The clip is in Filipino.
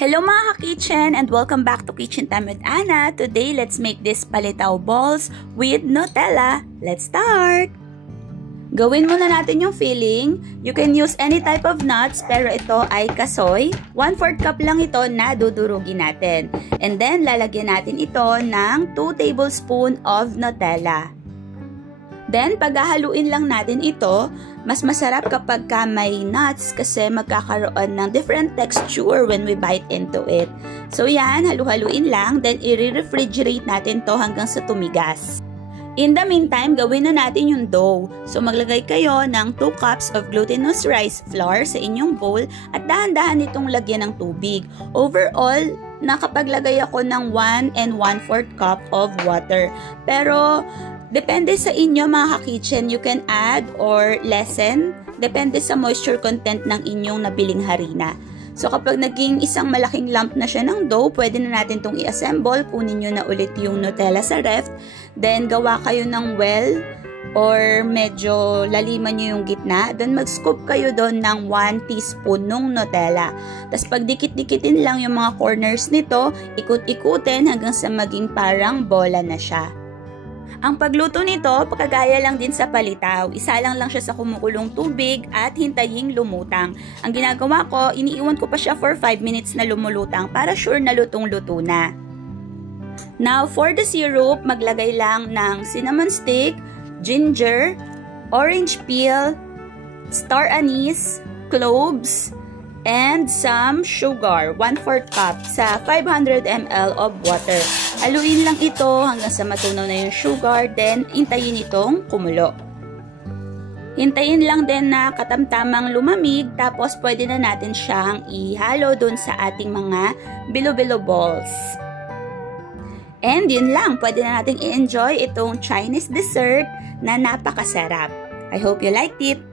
Hello mga ka-kitchen and welcome back to Kitchen Time with Anna. Today, let's make this palitaw balls with Nutella. Let's start! Gawin muna natin yung filling. You can use any type of nuts pero ito ay kasoy. 1/4 cup lang ito na dudurugin natin. And then, lalagyan natin ito ng 2 tablespoon of Nutella. Then, paghahaluin lang natin ito, mas masarap kapag may nuts kasi magkakaroon ng different texture when we bite into it. So yan, halu-haluin lang, then i-refrigerate natin to hanggang sa tumigas. In the meantime, gawin na natin yung dough. So maglagay kayo ng 2 cups of glutinous rice flour sa inyong bowl at dahan-dahan itong lagyan ng tubig. Overall, nakapaglagay ako ng 1 1/4 cup of water. Pero depende sa inyo mga ka-kitchen, you can add or lessen. Depende sa moisture content ng inyong nabiling harina. So kapag naging isang malaking lump na siya ng dough, pwede na natin itong i-assemble. Kunin nyo na ulit yung Nutella sa ref. Then gawa kayo ng well or medyo laliman nyo yung gitna. Then mag-scoop kayo doon ng 1 teaspoon ng Nutella. Tapos pag dikit-dikitin lang yung mga corners nito, ikut-ikutin hanggang sa maging parang bola na siya. Ang pagluto nito, pagkagaya lang din sa palitaw. Isa lang siya sa kumukulong tubig at hintaying lumutang. Ang ginagawa ko, iniiwan ko pa siya for 5 minutes na lumulutang para sure na lutong-luto na. Now, for the syrup, maglagay lang ng cinnamon stick, ginger, orange peel, star anise, cloves, and some sugar, 1/4 cup sa 500 ml of water. Haluin lang ito hanggang sa matunaw na yung sugar, then hintayin itong kumulo. Hintayin lang din na katamtamang lumamig, tapos pwede na natin siyang ihalo dun sa ating mga bilo-bilo balls. And yun lang, pwede na natin i-enjoy itong Chinese dessert na napakasarap. I hope you liked it!